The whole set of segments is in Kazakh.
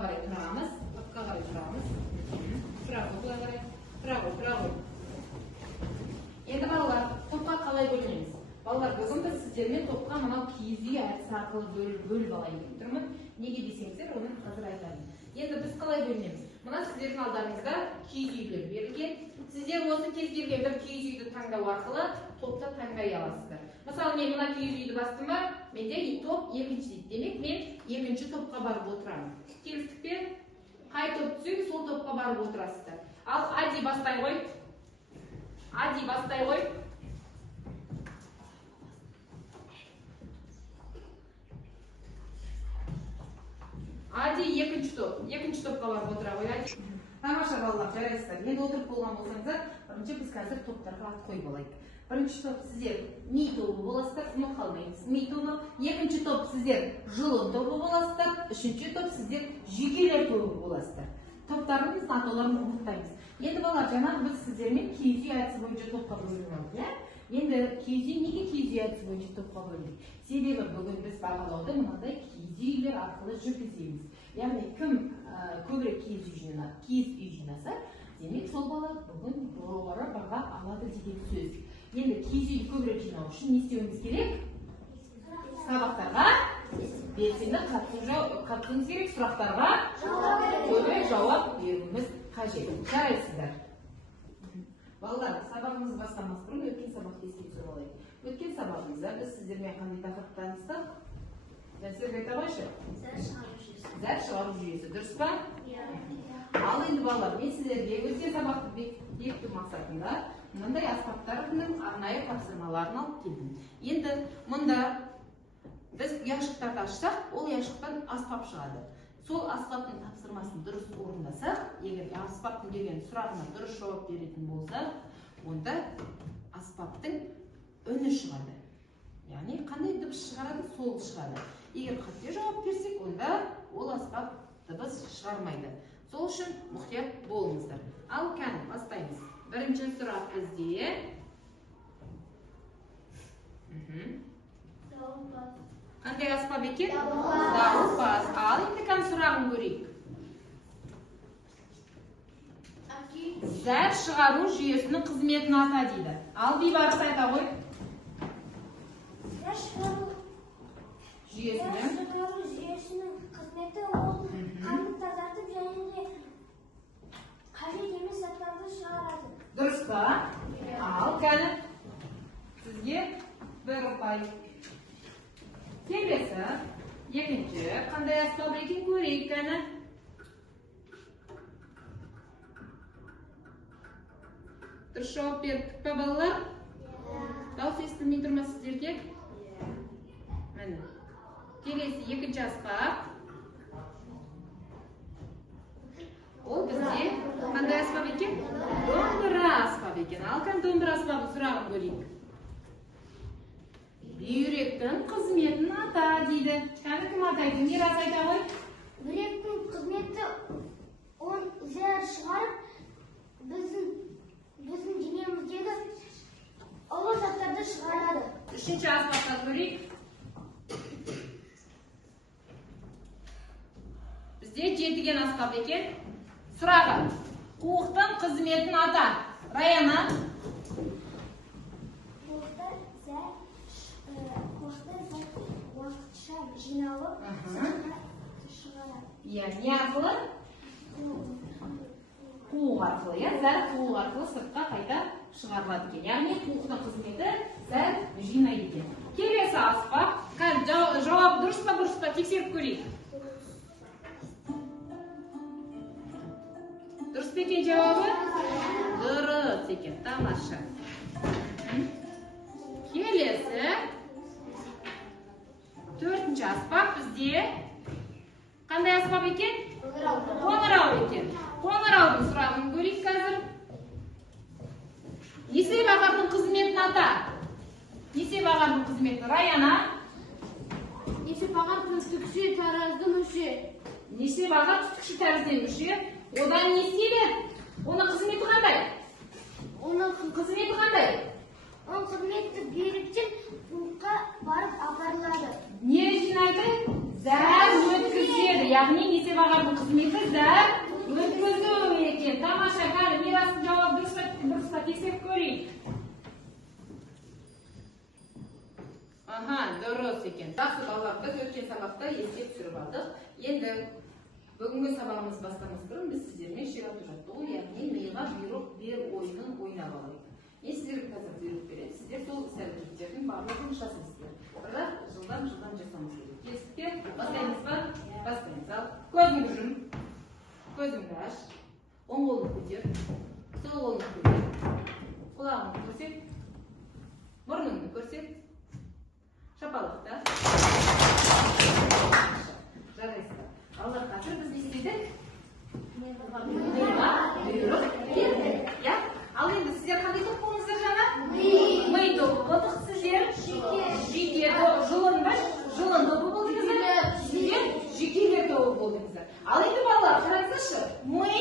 қарай тұрамыз. Топқа қарай тұрамыз. Тұра ғой. Енді балалар, топқа қалай бөлінеміз? Балалар, бүгін біз сіздермен топқа мынау киіз үй әдісі арқылы бөліп алайын деп тұрмын. Неге десеңіздер, оны қазір айтайын. Енді біз қалай бөлінеміз? Мына сіздердің алдарыңызда киіз үйлер берілген. Сіздер осы кез келген бір киіз үйді таңдау арқылы топта таңдай аласыздар. Мысалы, мен мына киіз үйді бастым ба, менде топ екінші дейді. Демек, мен екінші топқа барып отырамын. Келістік пе? Қай топ түсең, сол топқа барып отырасыздар. Ал Ади бастай ғой. Ади екінші топқа барып отыра ғой. Тамаша балалар, жарайсыздар. Енді отырып болған болсаңыздар, бірінші біз қазір топтарға ат қойып алайық. Бірінші топ сіздер ми тобы боласыздар, ұмытып қалмайсыз. Ми тобы, екінші топ сіздер жылын тобы боласыздар, үшінші топ сіздер жүйкелер тобы боласыздар. Топтарымыздың атауларын ұмытпаймыз. Енді балалар, жаңа біз сіздермен киіз үй әдісі бойынша топқа бөлініп алдық, иә? Енді неге киіз үй әдісі бойынша топқа бөліндік? Себебі бүгін біз бағалауды мынандай киіз үйлер арқылы жүргіземіз. Яғни кім көбірек киіз үй жинаса, демек сол бала бүгін жоғары баға алады деген сөз. Енді киіз үйді көбірек жинау үшін не істеуіміз керек? Сабақтарға белсенді қатысуымыз керек, сұрақтарға көбірек жауап беруіміз қажет. Жарайсыздар. Балалар, сабағымызды бастамас бұрын өткен сабақты еске түсіріп алайық. Өткен сабағымызда біз сіздермен қандай тақырып таныстық? Сіздер айта қойшы. Зәр шығару жүйесі, дұрыс па? Ал енді балалар, мен сіздерге өткен сабақты бекіту мақсатында мынандай аспаптардың арнайы тапсырмаларын алып келдім. Енді мұнда біз ұяшықтарды ашсақ, ол ұяшықтан аспап шығады. Сол аспаптың тапсырмасын дұрыс орындасақ, егер аспаптың берген сұрағына дұрыс жауап беретін болсақ, онда аспаптың үні шығады. Яғни қандай дыбыс шығарады, сол шығады. Егер қате жауап берсек, онда ол аспап дыбыс шығармайды. Сол үшін мұқият болыңыздар. Ал кәні бастаймыз. Бірінші сұрақ бізде. Қандай аспап екен? Дауылпаз. Ал енді кәні сұрағын көрейік. Зәр шығару жүйесінің қызметін ата дейді. Ал бейбарыс айта ғой. Зәр шығару жүйесінің қызметі ол қанды тазартып және де қажет емес заттарды шығарады. Дұрыс па? Ал кәні сізге бір ұпай. Келесі, екінші, қандай аспап екен көрейік кәні? Дұрыс жауап бердік па балалар? Дауыс естілмей тұрма сіздерге? Мәні. Келесі, екінші аспап. Ол бізде қандай аспап екен? Домбыра аспап екен. Ал кәні домбыра аспабы сұрағын көрейік. Бүйректің қызметін ата дейді. Кәні кім атайды? Мирас айта ғой. Бүйректің қызметі он зәр шығарып, біздің денеміздегі ауыр заттарды шығарады. Үшінші аспаптан көрейік. Бізде жетіген аспап екен. Сұрағы. Қуықтың қызметін ата. Раяна. Уақытша жиналып шығарады. Не арқылы? Қуық арқылы. Зәр қуық арқылы сыртқа қайта шығарылады екен. Яғни қуықтың қызметі зәр жинайды екен. Келесі аспап. Жауап дұрыс па, тексеріп көрейік. Дұрыс па екен жауабы? Дұрыс екен. Тамаша. Келесі. Төртінші аспап бізде қандай аспап екен? Қоңырау екен. Қоңыраудың сұрағын көрейік қазір. Несеп ағардың қызметін ата. Несеп ағардың қызметін. Раяна. Несеп ағар түтікші тәрізді мүше. Несеп ағар түтікші тәрізді мүше. Одан не істейді? Оның қызметі қандай? Оның қызметі беріктен қуыққа барып апарылады. Не жинайды? Зәр өткізеді. Яғни несеп бағардың қызметі дәл өткізу екен. Тамаша, кәлі Мирастың жауабы дұрыс па тексеріп көрейік. Дұрыс екен. Жақсы балалар, біз өткен сабақта есеп түсіріп алдық. Енді бүгінгі сабағымыз бастамас бұрын біз сіздермен ширату жаттығу, яғни миға бұйрық бер ойынын ойнап алайық. Мен сіздерге қазір бұйрық беремін. Сіздер сол іс-әрекеттердің барлығын жасайсыздар. Бірақ жылдам жасамыз керек. Келістік пе? Бастаймыз ба? Бастаймыз. Ал көзіңді жұм. Көзіңді аш. Оң қолыңды көтер. Сол қолыңды көтер. Құлағыңды көрсет. Мұрныңды көрсет. Шапалақта. Жарайсыздар. Аллар қазір біз не істедік? Бұйрық берді. Ал енді сіздер қандай топ болыңыздар жаңа? Ми тобы болдық. Сіздер жеке жұлын ба? Жұлын тобы болдыңыздар. Сіздер жекелер тобы болдыңыздар. Ал енді балалар қараңыздаршы. Ми,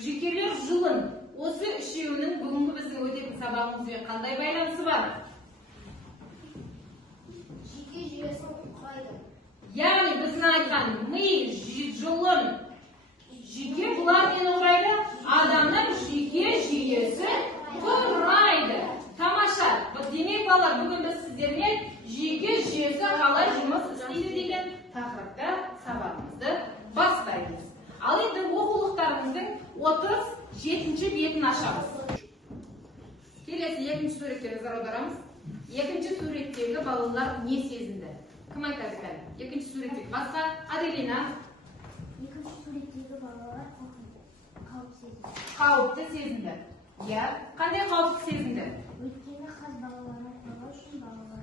жекелер, жұлын. Осы үшеуінің бүгінгі біздің өтетін сабағымызбен қандай байланысы бар? Жеке жүйесін құрайды. Яғни біздің айтқан ми, жұлын, жеке бұлар нені құрайды? Адамның жеке жүйесі құрайды. Тамаша. Демек балалар, бүгін біз сіздермен жеке жүйесі қалай жұмыс істейді деген тақырыпта сабағымызды бастаймыз. Ал енді оқулықтарымыздың 37-ші бетін ашамыз. Келесі екінші суретке назар аударамыз. Екінші суреттегі балалар не сезінді? Кім айтады кәлі? Екінші суреттегі басқа? Аделина. Екінші суреттегі балалар қауіпті сезінді. Қандай қауіпті сезінді? Өйткені қаз балаларын қорғау үшін балаларға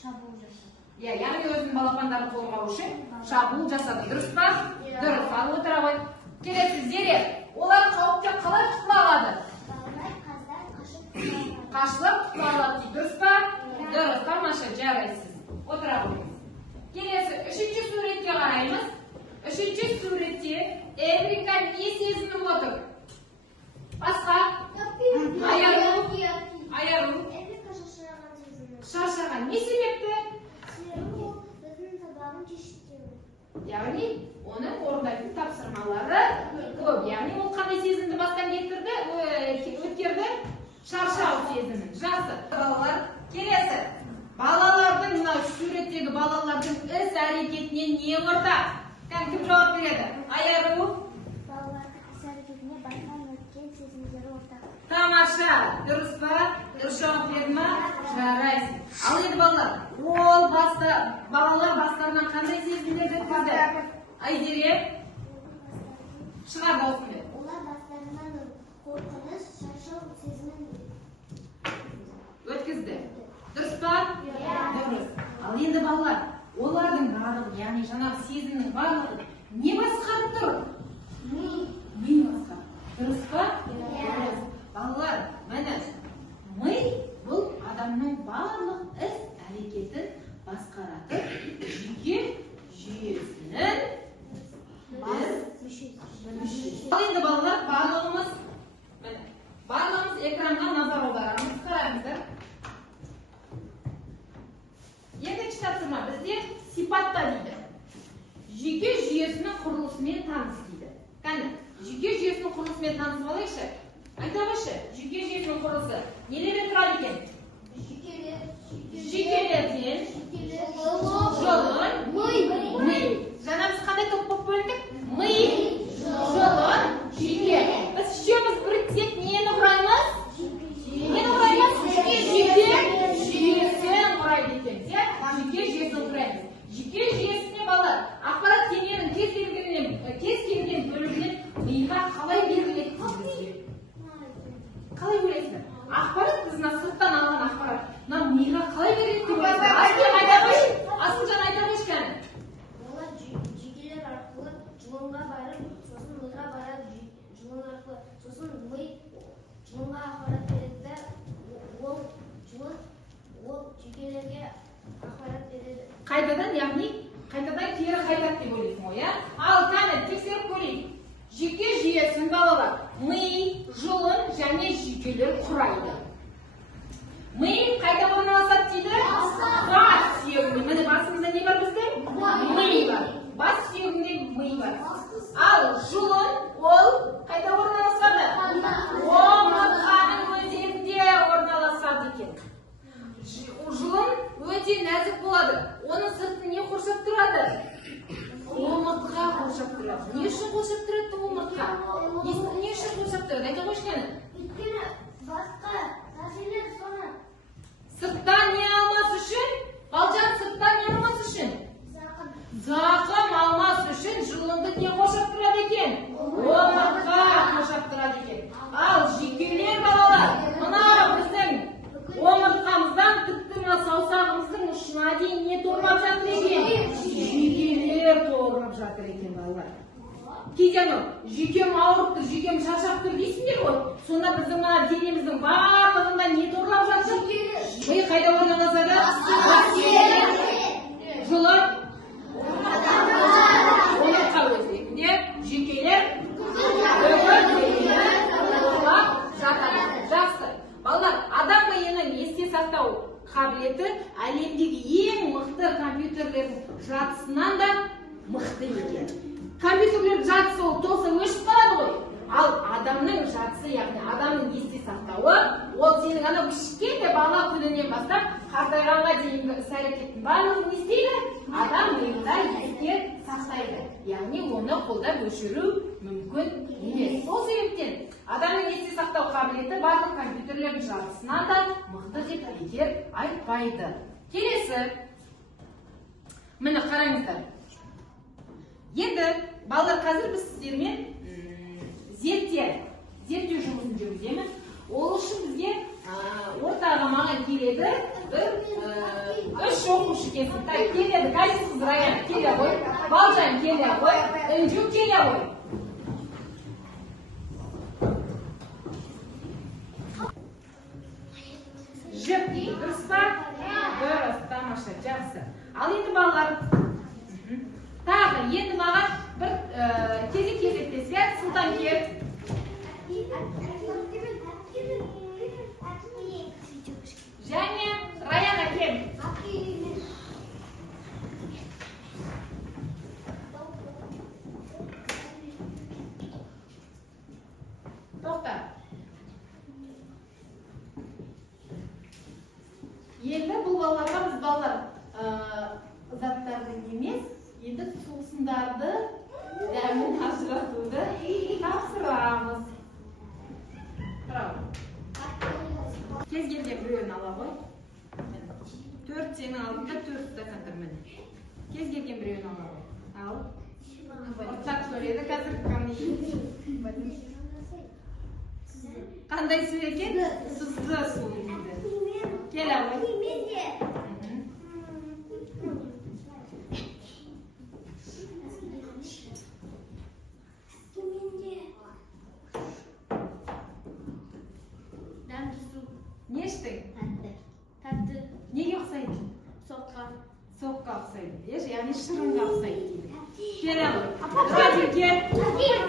шабуыл жасады. Яғни өзінің балапандарын қорғау үшін шабуыл жасады. Дұрыс па? Дұрыс. Ал отыра ғой. Келесі Зере. Олар қауіптен қалай құтыла алады? Балалар қаздан Қашылып құтыла алады. Дұрыс па? Дұрыс. Тамаша, жарайсыз. Отыра қойыңыз. Келесі үшінші суретке қараймыз. Үшінші суретте Эврика не сезініп отыр? Басқа? Аяру. Эврика шаршаған сезінді. Шаршаған. Не себепті? Себебі ол біздің сабағын кешіктірді. Яғни оның орындайтын тапсырмалары көп. Яғни ол қандай сезімді бастан өткерді? Шаршау сезімін. Жақсы. Балалар, келесі. Балалардың, мына суреттегі балалардың іс-әрекетіне не ортақ? Кім жауап береді? Аяру. Балалардың іс-әрекетіне бастан өткен сезімдері ортақ. Тамаша. Дұрыс па? Дұрыс жауап берді ма? Жарайсың. Ал енді балалар бастарынан қандай сезімдерді өткізді? Айзере. Шығар даусыңды. Олар бастарынан қорқыныш, шаршау сезімін Өткізді. Дұрыс па? Дұрыс. Ал енді балалар, олардың барлығы, яғни жаңағы сезімнің барлығы не басқарып тұр? Ми басқарып. Дұрыс па? Дұрыс. Балалар, міне, ми бұл адамның барлық іс-әрекетін басқаратын жүйке жүйесінің мүшесі. Ал енді балалар, барлығымыз экранға назар аударамыз. Қараңыздар. Екінші тапсырма бізде сипатта дейді. Жүйке жүйесінің құрылысымен таныс дейді. Қане, жүйке жүйесінің құрылысымен танысып алайықшы. Айта қойшы, жүйке жүйесінің құрылысы нелерден тұрады екен? Жүйкелерден, жұлын, ми. Жаңа біз қандай топ болып бөлдік? Ми, жұлын, жүйке. Біз үшеуміз біріксек нені құраймыз? Нені құраймыз? Жүйке жүйесін құрайды екен. Жүйке жүйесін құраймыз. Жүйке жүйесіне балалар ақпарат дененің кез келген бөлігінен миға қалай беріледі? Қалай көресіңдер? Ақпарат біз сырттан алған ақпарат. Миға қалай береді деп ойлайсыздар? Асылжан айта қойшы кәні. Олар жүйкелер арқылы жұлынға барып, сосын миға барады, жұлын арқылы, сосын ми жұлынға ақпарат береді де, ол жүйкелерге ақпарат береді. Қайтадан, яғни қайтадан кері қайтады деп ойлайсың ғой, иә? Ал кәні тексеріп көрейік. Жүйке жүйесін балалар ми, жұлын және жүйкелер құрайды. Ми қайда орналасады дейді? Бас. сүйегінде, міне басымызда не бар біздің? Ми бар. Бас сүйегінде ми бар. Ал жұлын ол қайда орналасады? Омыртқаның өзегінде орналасады екен. Жұлын өте нәзік болады. Оның сыртын не қоршап тұрады? Омыртқа қоршап тұрады. Не үшін қоршап тұрады омыртқа? Не үшін қоршап тұрады? Айта қойшқаны. Өйткені басқа нәрселер соны Сырттан не алмас үшін? Балжан сырттан не алмас үшін? Зақым алмас үшін жұлынды не қоршап тұрады екен? Омыртқа қоршап тұрады екен. Ал жүйкелер балалар, мына біздің омыртқамыздан тіпті мына саусағымыздың ұшына дейін не торғап жатыр екен? Жүйкелер торғап жатыр екен балалар. Кейде жүйкем ауырып тұр, жүйкем шаршап тұр дейсіңдер ғой. Сонда біздің мына денеміздің барлығында не торғап жатыр? Ми қайда орналасады? Жұлын омыртқа өзегінде, жүйкелер торғап жатады. Жақсы. Балалар, адам миының есте сақтау қабілеті әлемдегі ең мықты компьютерлердің жартысынан да мықты екен. Компьютерлердің жартысы ол толса өшіп қалады ғой. Ал адамның жартысы, яғни адамның есте сақтауы, ол сенің анау кішкентай бала күнінен бастап қартайғанға дейінгі іс-әрекеттің барлығын не істейді? Адам миында есте сақтайды. Яғни оны қолдап өшіру мүмкін емес. Сол себептен адамның есте сақтау қабілеті барлық компьютерлердің жартысынан да мықты деп бекер айтпайды. Келесі. Міне қараңыздар. Енді балалар, қазір біз сіздермен зерттеу жұмысын жүргіземіз. Ол үшін бізге ортаға маған келеді бір 3 оқушы келсін. Келеді, қайсысыз Раян келе ғой, Балжан келе ғой, Үнжу келе ғой. Жіп, дұрыс па? Дұрыс, тамаша, жақсы. Ал енді балалар, тағы енді маған бір келе кезектеске Сұлтан кел. Және Раян әкем. Тоқта. Енді бұл балаларға біз балалар заттарды емес, енді сусындарды дәмін ажыратуды тапсырамыз. Кез келген біреуін ала ғой. 4 сенің алдында 4 стакан тұр міне. Кез келген біреуін ала ғой. Ал. Так сөйледі қазір қандай су екен? Тұзды су дейді. Кел ғой. Не іштің? Тәтті. Неге ұқсайды? Соққа. Соққа ұқсайды. Яғни шырынға ұқсайды дейді. Кел ғой. Радин кел. Кел.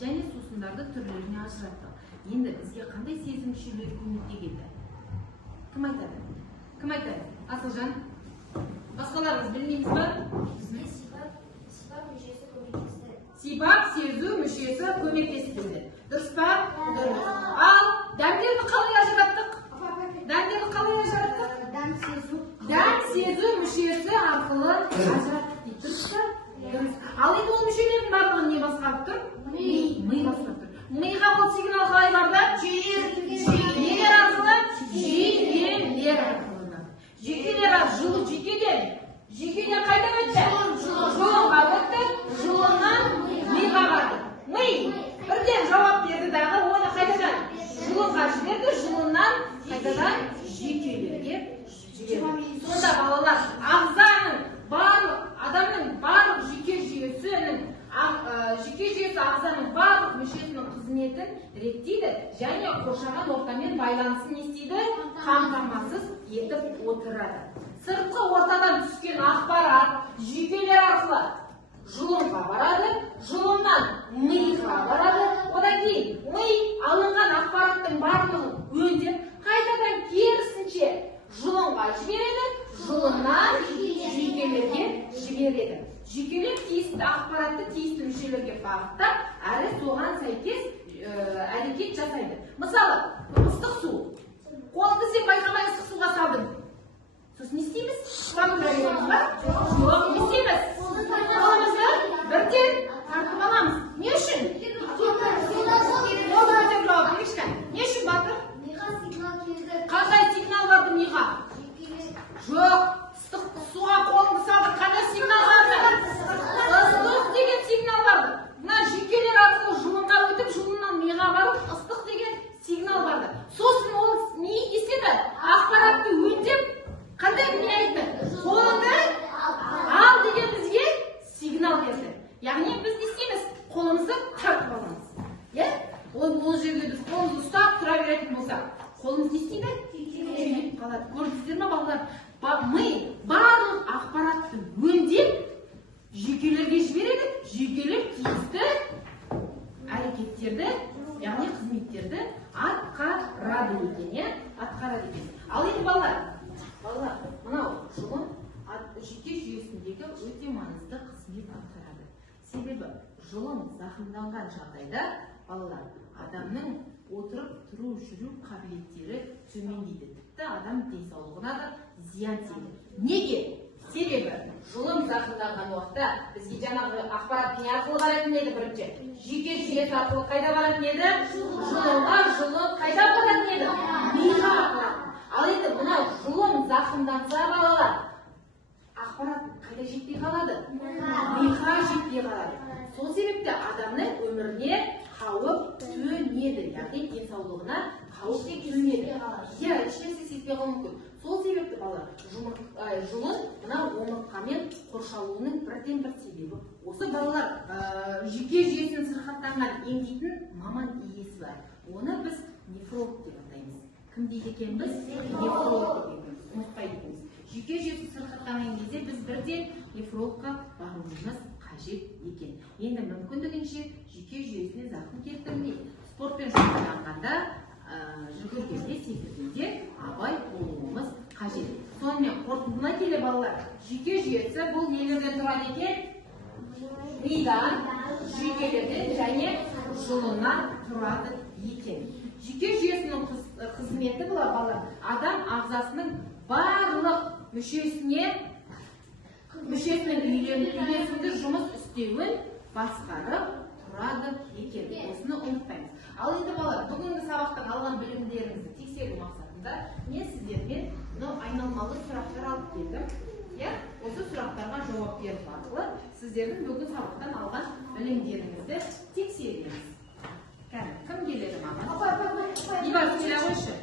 Және сусындарды түрлеріне ажыраттық. Енді бізге қандай сезім мүшелері көмекке келді? Кім айтады? Кім айтады? Асылжан? Басқаларыңыз білмейміз ба? Сипап, сезу мүшесі көмектесті. Дұрыс па? Дұрыс. Ал дәмдерді қалай ажыраттық? Дәм сезу мүшесі арқылы ажыраттық дейді. Дұрыс па? Дұрыс. Ал енді ол мүшелердің барлығын не басқарып тұр? Ми басқарып тұр. Миға бұл сигнал қалай барды? Жүйкелер арқылы? Жүйкелер арқылы. Жүйкелер жылу жүйкеден. Жүйкеден қайда өтті? Жұлынға өтті. Жұлыннан миға барды. Ми бірден жауап берді дағы, оны қайдадан? Жұлынға жіберді, жұлыннан қайдадан? Жүйкелерге жіберді. Сонда балалар, адамның барлық жүйке жүйесі ағзаның барлық мүшесінің қызметін реттейді және қоршаған ортамен байланысын естиді, қамтамасыз етіп отырады. Сыртқы ортадан түскен ақпарат жүйкелер арқылы жұлынға барады, жұлыннан миға барады. Одан кейін ми алынған ақпараттың барлығын өңдеп, қайтадан кері жібереді. Жүйкелер тиісті ақпаратты тиісті мүшелерге бағыттап, әрі соған сәйкес әрекет жасайды. Мысалы, ыстық су. Қолыңды сен байқамай ыстық суға салдың. Сосын не істейміз? Жоқ, не істейміз? Қолымызды бірден тартып аламыз. Не үшін? Не үшін батыр? Қандай сигнал барды миға? Жоқ, ыстық суға қолыңды салдың. Қандай сигнал барды? Ыстық деген сигнал барды. Мына жүйкелер арқылы жұлынға өтіп, жұлыннан миға барып, ыстық деген сигнал барды. Сосын ол не істеді? Ақпаратты өтеп, қандай не айтты? Қолыңды ал деген бізге сигнал берді. Яғни біз не істейміз? Қолымызды тартып аламыз. Ол жерде біз қолымызды ұстап тұра беретін болсақ, қолымыз не істейді? Күйіп қалады. Көрдіңіздер ме балалар? Ми барлық ақпаратты өңдеп жүйкелерге жібереді. Жүйкелер тиісті әрекеттерді, яғни қызметтерді атқарады екен, атқарады екен. Ал енді балалар, мынау жұлын жүйке жүйесіндегі өте маңызды қызмет атқарады. Себебі жұлын зақымданған жағдайда балалар адамның отырып тұру жүру қабілеттері төмендейді. Тіпті адам денсаулығына да зиян тиеді. Неге? Себебі жұлын зақымданған уақытта бізге жаңағы ақпарат не арқылы баратын еді бірінші? Жүйке жүйесі арқылы қайда баратын еді? Жұлынға, жұлын қайда баратын еді? Миға баратын. Ал енді мына жұлын зақымданса балалар, ақпарат қайда жетпей қалады? Миға жетпей қалады. Сол себепті адамның өміріне қауіп төнеді, яғни денсаулығына қауіп төнеді. Ешнәрсе сезбей қалуы мүмкін. Сол себепті балалар, жұлын мына омыртқамен қоршалуының бірден бір себебі. Осы балалар жүйке жүйесінің сырқаттанған емдейтін маман иесі бар. Оны біз нефролог деп атаймыз. Кім дейді екенбіз? Нефролог екенбіз. Ұмытпайды екенбіз. Жүйке жүйесі сырқаттанған кезде біз бірден нефрологқа баруымыз қажет екен. Енді мүмкіндігінше жүйке жүйесіне зақым келтірмей, спортпен шұғылданғанда, жүгіргенде, секіргенде абай болуымыз қажет. Сонымен қорытындылай келе балалар, жүйке жүйесі бұл нелерден тұрады екен? Мидан, жүйкелерден және жұлыннан тұрады екен. Жүйке жүйесінің қызметі балалар, адам ағзасының барлық мүшесінің үйлесімді жұмыс істеуін басқарып тұрады екен. Осыны ұмытпаймыз. Ал енді балалар, бүгінгі сабақтан алған білімдеріңізді тексеру мақсатында мен сіздермен айналмалы сұрақтар алып келдім. Осы сұрақтарға жауап беру арқылы сіздердің бүгін сабақтан алған білімдеріңізді тексереміз. Кім келеді маған? Ибас, келе қойшы.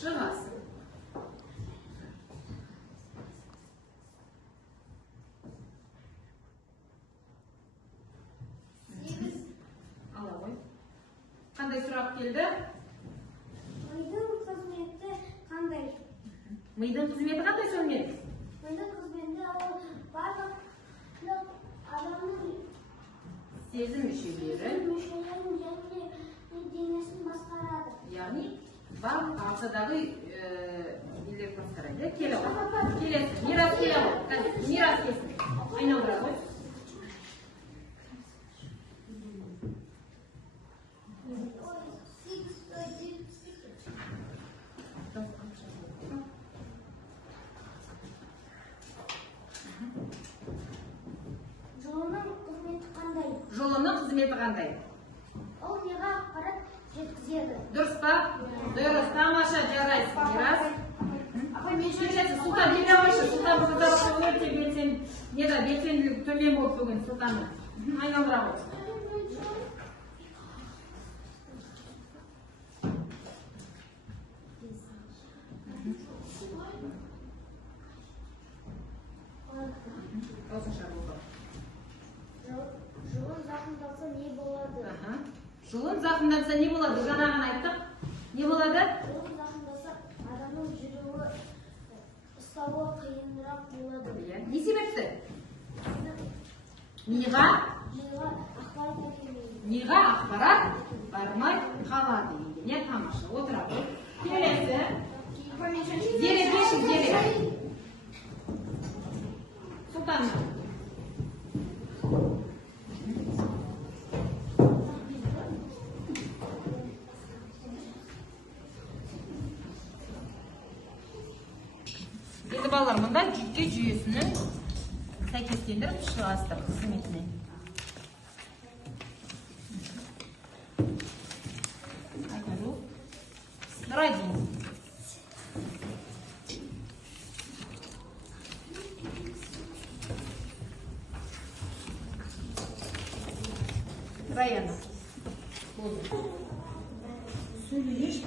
Шығасың. Қандай сұрақ келді? Мидың қызметі қандай? Мидың қызметі қандай сонымен? Мидың қызметі ол барлық адамның сезім мүшелерін және денесін басқарады. Яғни барлық ағзадағы нелер басқарады. Келесі. Мирас келе ғой. Мирас келсін. Айналдыра ғой. Жұлынның қызметі қандай? Ол миға ақпарат жеткізеді. Дұрыс па? Дұрыс, тамаша, жарайсың. Мирас. Апай, мен шешесің, Сұлтан келе қойшы. Сұлтан бүгін өте белсенділігі төмен болып бүгін Сұлтанның. Айналдыра ғой. Жұлын зақымданса не болады? Жұлын зақымданса не болады? Жаңағын айттық. Не болады? Жұлын зақымданса адамның жүруі, ұстауы қиынырақ болады. Не себепті? Миға ақпарат бармай қалады. Не тамаша. Отыра ғой. Келесі. Зере, бешік, зере. балалар, мұнда жүйке жүйесінің сәйкестендіріп шығасыздар қызметіне. Нұрайдин. Раяна. Söyleyеш,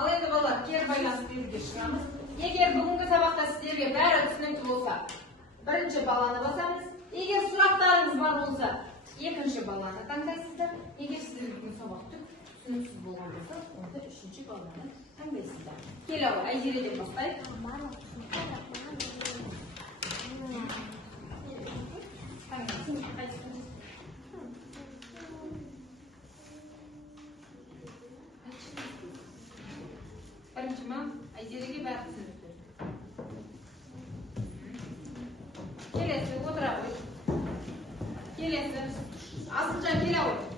Ал енді балалар, кері байланыс беруге шығамыз. Егер бүгінгі сабақта сіздерге бәрі түсінікті болса, бірінші баланы басамыз. Егер сұрақтарыңыз бар болса, екінші баланы таңдайсыздар. Егер сіздерге бүгін сабақ түсініксіз болған болса, онда үшінші баланы таңдайсыздар. Келі, Айзереден бастайық. Бірінші ма, Айзереге бәрі түсінікті. Келесі, отыра қой. Келесі, Асылжан келе ғой.